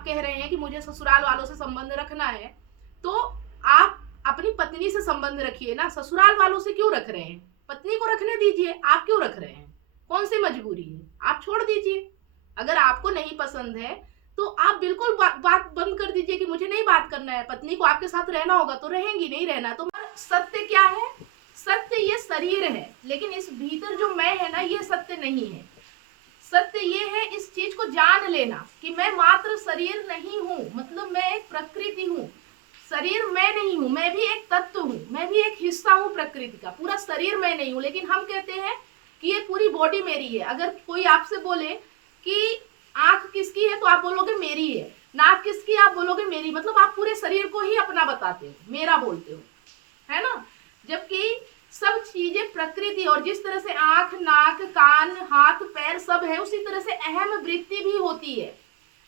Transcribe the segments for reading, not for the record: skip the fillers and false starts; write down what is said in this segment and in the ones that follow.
आप कह रहे हैं कि मुझे ससुराल वालों से संबंध रखना है, तो आप अपनी पत्नी से संबंध रखिए ना, ससुराल वालों से क्यों रख रहे हैं? पत्नी को रखने दीजिए, आप क्यों रख रहे हैं? कौन सी मजबूरी है? आप छोड़ दीजिए। अगर आपको नहीं पसंद है तो आप बिल्कुल बात बंद कर दीजिए कि मुझे नहीं बात करना है। पत्नी को आपके साथ रहना होगा तो रहेंगी, नहीं रहना तो। सत्य क्या है? सत्य ये शरीर है, लेकिन इस भीतर जो मैं है ना, ये सत्य नहीं है। सत्य ये है इस चीज को जान लेना कि मैं मात्र शरीर नहीं हूँ, मतलब मैं एक प्रकृति हूँ। शरीर मैं नहीं हूँ, मैं भी एक तत्व हूँ, मैं भी एक हिस्सा हूँ प्रकृति का। पूरा शरीर मैं नहीं हूँ, लेकिन हम कहते हैं कि ये पूरी बॉडी मेरी है। अगर कोई आपसे बोले कि आंख किसकी है तो आप बोलोगे मेरी है, नाक किसकी आप बोलोगे मेरी, मतलब आप पूरे शरीर को ही अपना बताते हो, मेरा बोलते हो, है ना। जबकि सब चीजें प्रकृति, और जिस तरह से आंख, नाक, कान, हाथ, पैर सब है, उसी तरह से अहम वृत्ति भी होती है।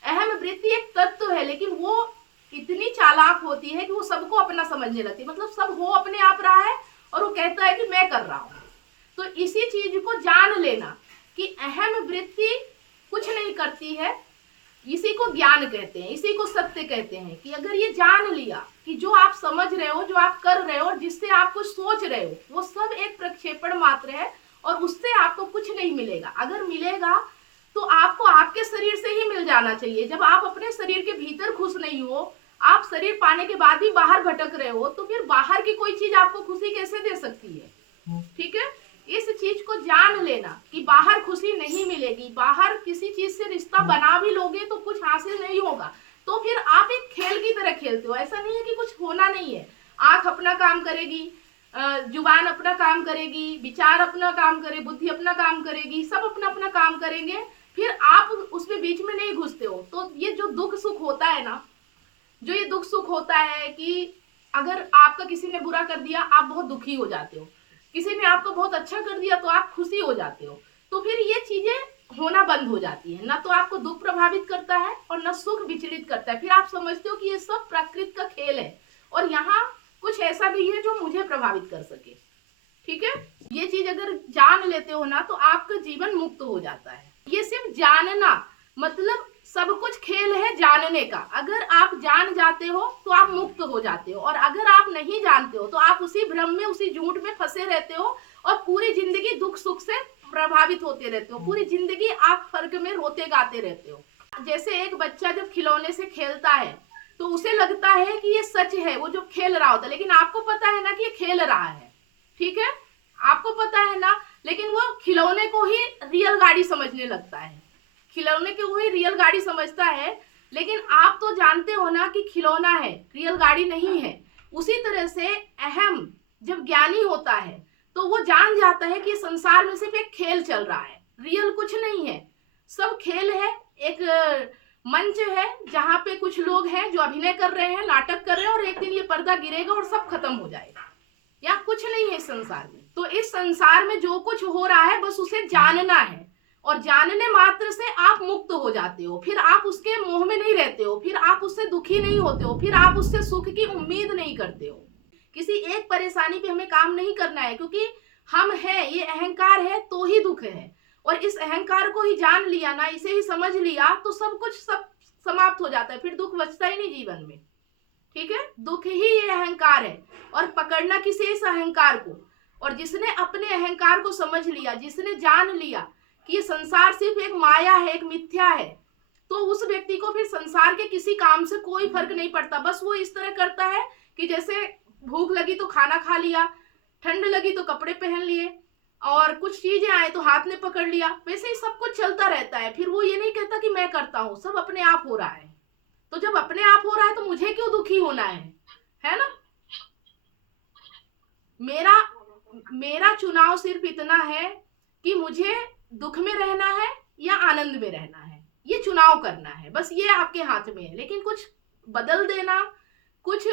अहम वृत्ति एक तत्व है, लेकिन वो इतनी चालाक होती है कि वो सबको अपना समझने लगती है। मतलब सब हो अपने आप रहा है और वो कहता है कि मैं कर रहा हूं। तो इसी चीज को जान लेना कि अहम वृत्ति कुछ नहीं करती है, इसी को ज्ञान कहते हैं, इसी को सत्य कहते हैं। कि अगर ये जान लिया कि जो आप समझ रहे हो, जो आप कर रहे हो और जिससे आप कुछ सोच रहे हो, वो सब एक प्रक्षेपण मात्र है और उससे आपको कुछ नहीं मिलेगा। अगर मिलेगा तो आपको आपके शरीर से ही मिल जाना चाहिए। जब आप अपने शरीर के भीतर खुश नहीं हो, आप शरीर पाने के बाद भी बाहर भटक रहे हो, तो फिर बाहर की कोई चीज आपको खुशी कैसे दे सकती है? ठीक है, इस चीज को जान लेना कि बाहर खुशी नहीं मिलेगी। बाहर किसी चीज से रिश्ता बना भी लोगे तो कुछ हासिल नहीं होगा, तो फिर आप एक खेल की तरह खेलते हो। ऐसा नहीं है कि कुछ होना नहीं है। आंख अपना काम करेगी, जुबान अपना काम करेगी, विचार अपना काम करे, बुद्धि अपना काम करेगी, सब अपना अपना काम करेंगे, फिर आप उसमें बीच में नहीं घुसते हो। तो ये जो दुख सुख होता है ना, जो ये दुख सुख होता है कि अगर आपका किसी ने बुरा कर दिया आप बहुत दुखी हो जाते हो, किसी ने आपको बहुत अच्छा कर दिया तो आप खुशी हो जाते हो, तो फिर ये चीजें होना बंद हो जाती है। ना तो आपको दुख प्रभावित करता है और ना सुख विचलित करता है। फिर आप समझते हो कि ये सब प्रकृति का खेल है और यहाँ कुछ ऐसा नहीं है जो मुझे प्रभावित कर सके। ठीक है, ये चीज अगर जान लेते हो ना तो आपका जीवन मुक्त हो जाता है। ये सिर्फ जानना, मतलब सब कुछ खेल है जानने का। अगर आप जान जाते हो तो आप मुक्त हो जाते हो, और अगर आप नहीं जानते हो तो आप उसी भ्रम में, उसी झूठ में फंसे रहते हो और पूरी जिंदगी दुख सुख से प्रभावित होते रहते हो। पूरी जिंदगी आप फर्क में रोते गाते रहते हो। जैसे एक बच्चा जब खिलौने से खेलता है तो उसे लगता है कि ये सच है, वो जो खेल रहा होता है, लेकिन आपको पता है ना कि ये खेल रहा है। ठीक है, आपको पता है ना, लेकिन वो खिलौने को ही रियल गाड़ी समझने लगता है, खिलौने को ही रियल गाड़ी समझता है। लेकिन आप तो जानते हो ना कि खिलौना है, रियल गाड़ी नहीं है। उसी तरह से अहम जब ज्ञानी होता है तो वो जान जाता है कि संसार में सिर्फ एक खेल चल रहा है, रियल कुछ नहीं है, सब खेल है। एक मंच है जहां पे कुछ लोग हैं जो अभिनय कर रहे हैं, नाटक कर रहे हैं, और एक दिन ये पर्दा गिरेगा और सब खत्म हो जाएगा। या कुछ नहीं है इस संसार में। तो इस संसार में जो कुछ हो रहा है बस उसे जानना है, और जानने मात्र से आप मुक्त हो जाते हो। फिर आप उसके मोह में नहीं रहते हो, फिर आप उससे दुखी नहीं होते हो, फिर आप उससे सुख की उम्मीद नहीं करते हो। किसी एक परेशानी पे हमें काम नहीं करना है, क्योंकि हम हैं, ये अहंकार है तो ही दुख है। और इस अहंकार को ही जान लिया ना, इसे ही समझ लिया तो सब कुछ सब समाप्त हो जाता है, फिर दुख बचता ही नहीं जीवन में। ठीक है, दुख ही ये अहंकार है, और पकड़ना किसे इस अहंकार को। और जिसने अपने अहंकार को समझ लिया, जिसने जान लिया कि ये संसार सिर्फ एक माया है, एक मिथ्या है, तो उस व्यक्ति को फिर संसार के किसी काम से कोई फर्क नहीं पड़ता। बस वो इस तरह करता है कि जैसे भूख लगी तो खाना खा लिया, ठंड लगी तो कपड़े पहन लिए, और कुछ चीजें आए तो हाथ में पकड़ लिया, वैसे ही सब कुछ चलता रहता है। फिर वो ये नहीं कहता कि मैं करता हूं, सब अपने आप हो रहा है। तो जब अपने आप हो रहा है तो मुझे क्यों दुखी होना है ना। मेरा चुनाव सिर्फ इतना है कि मुझे दुख में रहना है या आनंद में रहना है, ये चुनाव करना है। बस ये आपके हाथ में है। लेकिन कुछ बदल देना, कुछ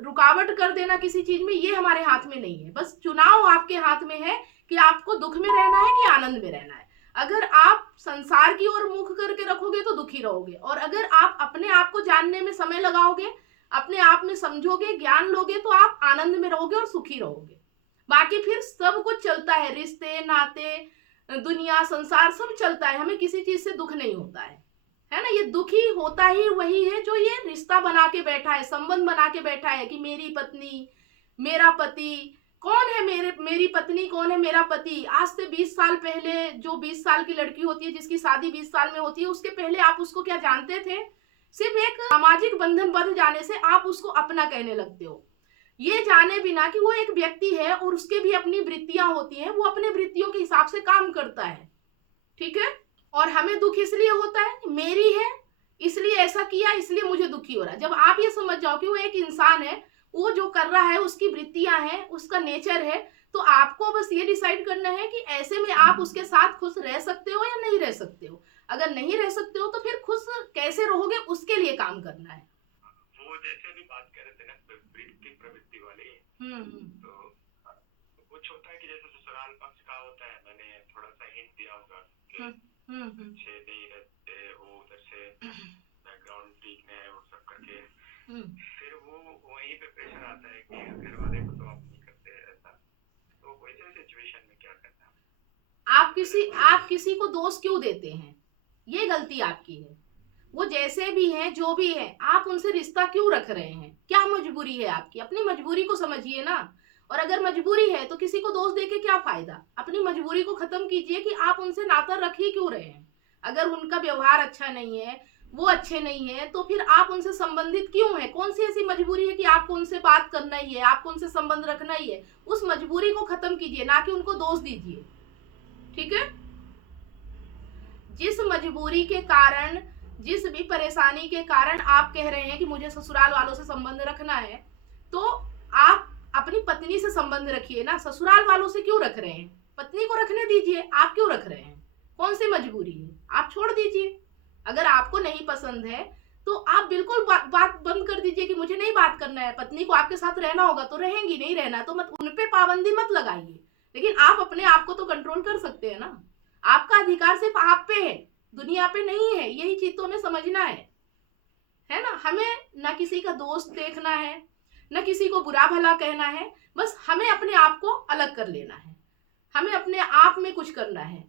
रुकावट कर देना किसी चीज में, ये हमारे हाथ में नहीं है। बस चुनाव आपके हाथ में है कि आपको दुख में रहना है कि आनंद में रहना है। अगर आप संसार की ओर मुख करके रखोगे तो दुखी रहोगे, और अगर आप अपने आप को जानने में समय लगाओगे, अपने आप में समझोगे, ज्ञान लोगे, तो आप आनंद में रहोगे और सुखी रहोगे। बाकी फिर सब कुछ चलता है, रिश्ते नाते, दुनिया, संसार सब चलता है, हमें किसी चीज से दुख नहीं होता है है ना। ये दुखी होता ही वही है जो ये रिश्ता बना के बैठा है, संबंध बना के बैठा है कि मेरी पत्नी, मेरा पति, कौन है मेरी पत्नी, कौन है मेरा पति। आज से 20 साल पहले जो 20 साल की लड़की होती है जिसकी शादी 20 साल में होती है, उसके पहले आप उसको क्या जानते थे? सिर्फ एक सामाजिक बंधन बंध जाने से आप उसको अपना कहने लगते हो, ये जाने बिना कि वो एक व्यक्ति है और उसके भी अपनी वृत्तियां होती हैं, वो अपने वृत्तियों के हिसाब से काम करता है, ठीक है। और हमें दुख इसलिए होता है, मेरी है इसलिए ऐसा किया, इसलिए मुझे दुखी हो रहा है। जब आप ये समझ जाओ कि वो एक इंसान है, वो जो कर रहा है उसकी वृत्तियां हैं, उसका नेचर है, तो आपको बस ये डिसाइड करना है कि ऐसे में आप उसके साथ खुश रह सकते हो या नहीं रह सकते हो। अगर नहीं रह सकते हो तो फिर खुश कैसे रहोगे, उसके लिए काम करना है। वो जैसे अभी बात कर रहे थे ना वृत्ति प्रवृत्ति वाली, तो कुछ होता है कि जैसे ससुराल पक्ष का होता है, मैंने थोड़ा सा हिंट दिया होगा कि अच्छे नहीं रहते हो, उधर से बैकग्राउंड ठीक नहीं है, वो सब करके फिर वो वहीं पे प्रेशर आता है कि घर वाले को तो आप नहीं करते ऐसा। तो वैसे सिचुएशन में क्या करना है? आप किसी को दोष क्यों देते हैं? ये गलती आपकी है। वो जैसे भी हैं, जो भी है, आप उनसे रिश्ता क्यों रख रहे हैं? क्या मजबूरी है आपकी? अपनी मजबूरी को समझिए ना। और अगर मजबूरी है तो किसी को दोष देके क्या फायदा? अपनी मजबूरी को खत्म कीजिए कि आप उनसे नाता रख ही क्यों रहे हैं। अगर उनका व्यवहार अच्छा नहीं है, वो अच्छे नहीं है, तो फिर आप उनसे संबंधित क्यों है? कौन सी ऐसी मजबूरी है कि आपको उनसे बात करना ही है, आपको उनसे संबंध रखना ही है? उस मजबूरी को खत्म कीजिए, ना कि उनको दोष दीजिए, ठीक है। जिस मजबूरी के कारण, जिस भी परेशानी के कारण आप कह रहे हैं कि मुझे ससुराल वालों से संबंध रखना है, तो आप अपनी पत्नी से संबंध रखिए ना। ससुराल वालों से क्यों रख रहे हैं? पत्नी को रखने दीजिए, आप क्यों रख रहे हैं? कौन सी मजबूरी है? आप छोड़ दीजिए। अगर आपको नहीं पसंद है तो आप बिल्कुल बात बंद कर दीजिए कि मुझे नहीं बात करना है। पत्नी को आपके साथ रहना होगा तो रहेंगी, नहीं रहना तो मत, उन पे पाबंदी मत लगाइए। लेकिन आप अपने आप को तो कंट्रोल कर सकते हैं ना। आपका अधिकार सिर्फ आप पे है, दुनिया पे नहीं है। यही चीज तो हमें समझना है ना। हमें ना किसी का दोस्त देखना है, ना किसी को बुरा भला कहना है, बस हमें अपने आप को अलग कर लेना है। हमें अपने आप में कुछ करना है।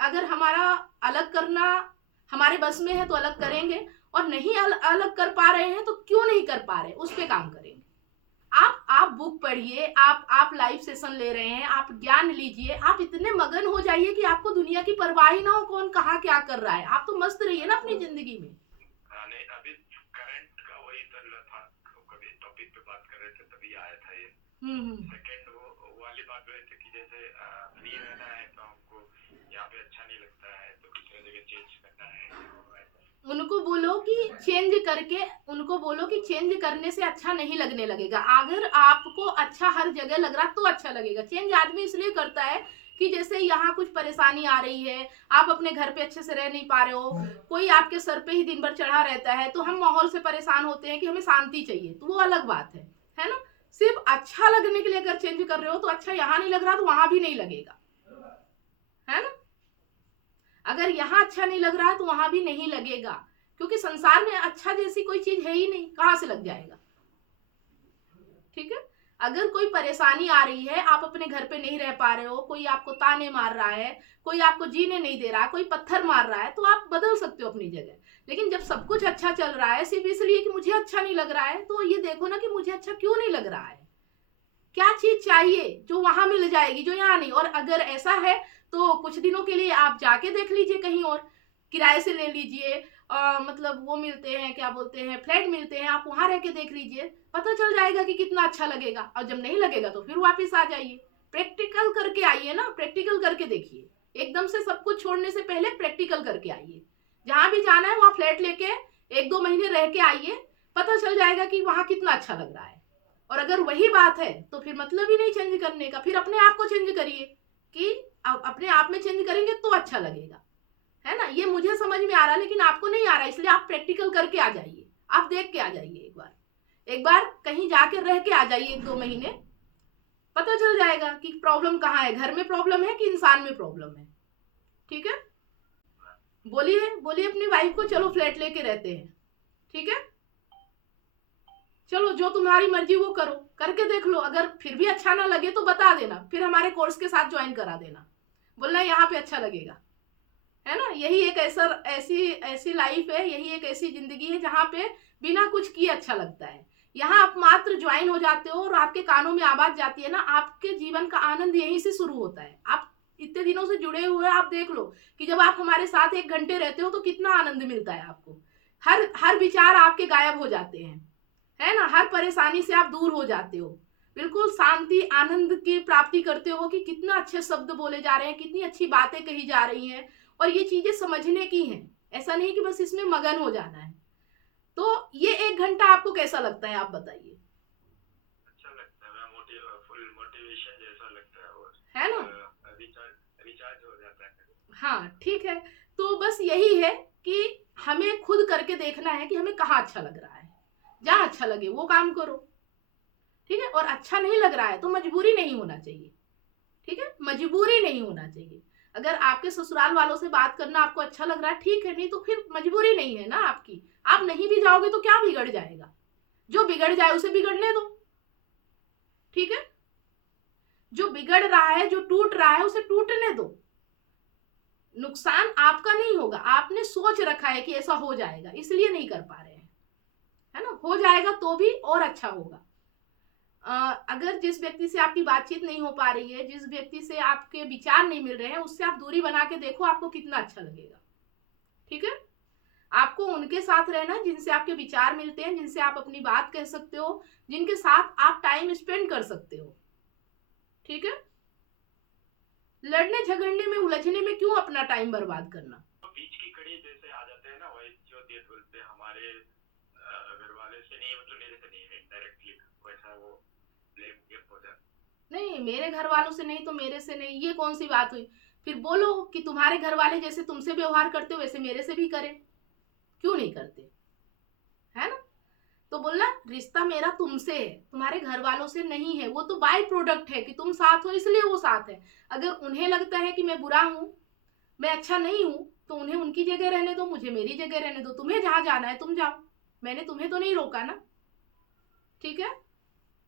अगर हमारा अलग करना हमारे बस में है तो अलग करेंगे, और नहीं अलग कर पा रहे हैं तो क्यों नहीं कर पा रहे, उस पे काम करेंगे। आप बुक पढ़िए, आप लाइव सेशन ले रहे हैं, आप ज्ञान लीजिए, आप इतने मगन हो जाइए कि आपको दुनिया की परवाह ही ना हो कौन कहाँ क्या कर रहा है। आप तो मस्त रहिए ना अपनी जिंदगी में। अभी करंट का वही चल रहा था, कभी टॉपिक पे बात कर रहे थे तभी आया था ये। सेकंड वो वाली बात रहे थे कि जैसे फ्री रहना है तो हमको यहाँ पे अच्छा नहीं लगता है तो दूसरी जगह चेंज करना है। उनको बोलो कि चेंज करने से अच्छा नहीं लगने लगेगा। अगर आपको अच्छा हर जगह लग रहा तो अच्छा लगेगा। चेंज आदमी इसलिए करता है कि जैसे यहाँ कुछ परेशानी आ रही है, आप अपने घर पे अच्छे से रह नहीं पा रहे हो, कोई आपके सर पे ही दिन भर चढ़ा रहता है, तो हम माहौल से परेशान होते हैं कि हमें शांति चाहिए, तो वो अलग बात है ना। सिर्फ अच्छा लगने के लिए अगर चेंज कर रहे हो तो अच्छा यहाँ नहीं लग रहा तो वहां भी नहीं लगेगा, है ना। अगर यहाँ अच्छा नहीं लग रहा है तो वहां भी नहीं लगेगा, क्योंकि संसार में अच्छा जैसी कोई चीज है ही नहीं, कहां से लग जाएगा, ठीक है। अगर कोई परेशानी आ रही है, आप अपने घर पे नहीं रह पा रहे हो, कोई आपको ताने मार रहा है, कोई आपको जीने नहीं दे रहा है, कोई पत्थर मार रहा है, तो आप बदल सकते हो अपनी जगह। लेकिन जब सब कुछ अच्छा चल रहा है सिर्फ इसलिए कि मुझे अच्छा नहीं लग रहा है, तो ये देखो ना कि मुझे अच्छा क्यों नहीं लग रहा है, क्या चीज चाहिए जो वहां मिल जाएगी जो यहाँ नहीं। और अगर ऐसा है तो कुछ दिनों के लिए आप जाके देख लीजिए कहीं और, किराए से ले लीजिए, मतलब वो मिलते हैं, क्या बोलते हैं, फ्लैट मिलते हैं, आप वहां रह के देख लीजिए, पता चल जाएगा कि कितना अच्छा लगेगा। और जब नहीं लगेगा तो फिर वापस आ जाइए। प्रैक्टिकल करके आइए ना, प्रैक्टिकल करके देखिए। एकदम से सब कुछ छोड़ने से पहले प्रैक्टिकल करके आइए। जहां भी जाना है वहां फ्लैट लेके 1-2 महीने रह के आइए, पता चल जाएगा कि वहां कितना अच्छा लग रहा है। और अगर वही बात है तो फिर मतलब ही नहीं चेंज करने का, फिर अपने आप को चेंज करिए कि अपने आप में चेंज करेंगे तो अच्छा लगेगा, है ना। ये मुझे समझ में आ रहा है लेकिन आपको नहीं आ रहा, इसलिए आप प्रैक्टिकल करके आ जाइए, आप देख के आ जाइए, एक बार कहीं जाके रह के आ जाइए 1-2 महीने, पता चल जाएगा कि प्रॉब्लम कहाँ है, घर में प्रॉब्लम है कि इंसान में प्रॉब्लम है, ठीक है। बोलिए अपनी वाइफ को, चलो फ्लैट लेके रहते हैं, ठीक है, चलो जो तुम्हारी मर्जी वो करो, करके देख लो। अगर फिर भी अच्छा ना लगे तो बता देना, फिर हमारे कोर्स के साथ ज्वाइन करा देना, बोलना यहाँ पे अच्छा लगेगा, है ना। यही एक ऐसी लाइफ है, यही एक ऐसी जिंदगी है जहाँ पे बिना कुछ किए अच्छा लगता है। यहाँ आप मात्र ज्वाइन हो जाते हो और आपके कानों में आवाज जाती है ना, आपके जीवन का आनंद यहीं से शुरू होता है। आप इतने दिनों से जुड़े हुए, आप देख लो कि जब आप हमारे साथ 1 घंटे रहते हो तो कितना आनंद मिलता है आपको। हर विचार आपके गायब हो जाते हैं, है ना। हर परेशानी से आप दूर हो जाते हो, बिल्कुल शांति आनंद की प्राप्ति करते हो कि कितना अच्छे शब्द बोले जा रहे हैं, कितनी अच्छी बातें कही जा रही हैं, और ये चीजें समझने की हैं। ऐसा नहीं कि बस इसमें मगन हो जाना है। तो ये 1 घंटा आपको कैसा लगता है, आप बताइए। अच्छा लगता है, फुल मोटिवेशन जैसा लगता है, और है ना, रिचार्ज हो जाता है। हाँ ठीक है। तो बस यही है कि हमें खुद करके देखना है कि हमें कहाँ अच्छा लग रहा है। जहाँ अच्छा लगे वो काम करो, ठीक है। और अच्छा नहीं लग रहा है तो मजबूरी नहीं होना चाहिए, ठीक है। मजबूरी नहीं होना चाहिए। अगर आपके ससुराल वालों से बात करना आपको अच्छा लग रहा है, ठीक है, नहीं तो फिर मजबूरी नहीं है ना आपकी। आप नहीं भी जाओगे तो क्या बिगड़ जाएगा, जो बिगड़ जाए उसे बिगड़ने दो, ठीक है। जो बिगड़ रहा है, जो टूट रहा है, उसे टूटने दो। नुकसान आपका नहीं होगा, आपने सोच रखा है कि ऐसा हो जाएगा, इसलिए नहीं कर पा रहे हैं, है ना। हो जाएगा तो भी और अच्छा होगा। अगर जिस व्यक्ति से आपकी बातचीत नहीं हो पा रही है, जिस व्यक्ति से आपके विचार नहीं मिल रहे हैं, उससे आप दूरी बना के देखो, आपको कितना अच्छा लगेगा, ठीक है। आपको उनके साथ रहना जिनसे आपके विचार मिलते हैं, जिनसे आप अपनी बात कह सकते हो, जिनके साथ आप टाइम स्पेंड कर सकते हो, ठीक है। लड़ने झगड़ने में, उलझने में क्यों अपना टाइम बर्बाद करना। बीच की कड़ी जैसे आ जाते हैं ना, वही जो बोलते हैं हमारे घर वाले से नहीं, मतलब मेरे से नहीं, इनडायरेक्टली वैसा वो ब्लेम गेम हो जाता। नहीं, मेरे घर वालों से नहीं तो मेरे से नहीं, ये कौन सी बात हुई। फिर बोलो कि तुम्हारे घर वाले जैसे तुमसे व्यवहार करते हो वैसे मेरे से भी करें, क्यों नहीं करते, है ना। तो बोलना रिश्ता मेरा तुमसे है, तुम्हारे घर वालों से नहीं है। वो तो बाय प्रोडक्ट है कि तुम साथ हो इसलिए वो साथ है। अगर उन्हें लगता है कि मैं बुरा हूं, मैं अच्छा नहीं हूं, तो उन्हें उनकी जगह रहने दो, मुझे मेरी जगह रहने दो। तुम्हें जहां जाना है तुम जाओ, मैंने तुम्हें तो नहीं रोका ना, ठीक है।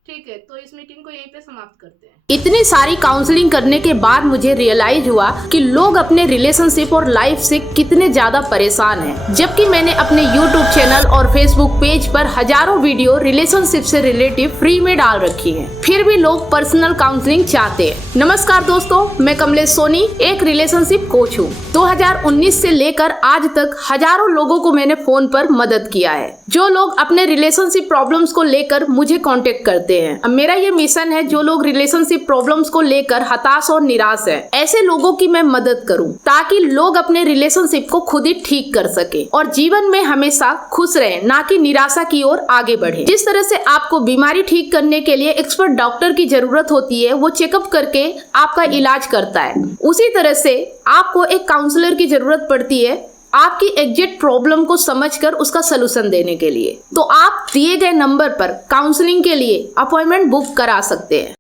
ठीक है, तो इस मीटिंग को यहीं पे समाप्त करते हैं। इतनी सारी काउंसलिंग करने के बाद मुझे रियलाइज हुआ कि लोग अपने रिलेशनशिप और लाइफ से कितने ज्यादा परेशान हैं। जबकि मैंने अपने YouTube चैनल और Facebook पेज पर हजारों वीडियो रिलेशनशिप से रिलेटिव फ्री में डाल रखी है, फिर भी लोग पर्सनल काउंसलिंग चाहते हैं। नमस्कार दोस्तों, मैं कमलेश सोनी एक रिलेशनशिप कोच हूँ। 2019 से लेकर आज तक हजारों लोगों को मैंने फोन पर मदद किया है, जो लोग अपने रिलेशनशिप प्रॉब्लम्स को लेकर मुझे कॉन्टेक्ट करते हैं। अब मेरा ये मिशन है, जो लोग रिलेशनशिप प्रॉब्लम्स को लेकर हताश और निराश है, ऐसे लोगों की मैं मदद करूं, ताकि लोग अपने रिलेशनशिप को खुद ही ठीक कर सके और जीवन में हमेशा खुश रहे, ना कि निराशा की ओर आगे बढ़े। जिस तरह से आपको बीमारी ठीक करने के लिए एक्सपर्ट डॉक्टर की जरूरत होती है, वो चेकअप करके आपका इलाज करता है, उसी तरह से आपको एक काउंसलर की जरूरत पड़ती है आपकी एग्जैक्ट प्रॉब्लम को समझकर उसका सलूशन देने के लिए। तो आप दिए गए नंबर पर काउंसलिंग के लिए अपॉइंटमेंट बुक करा सकते हैं।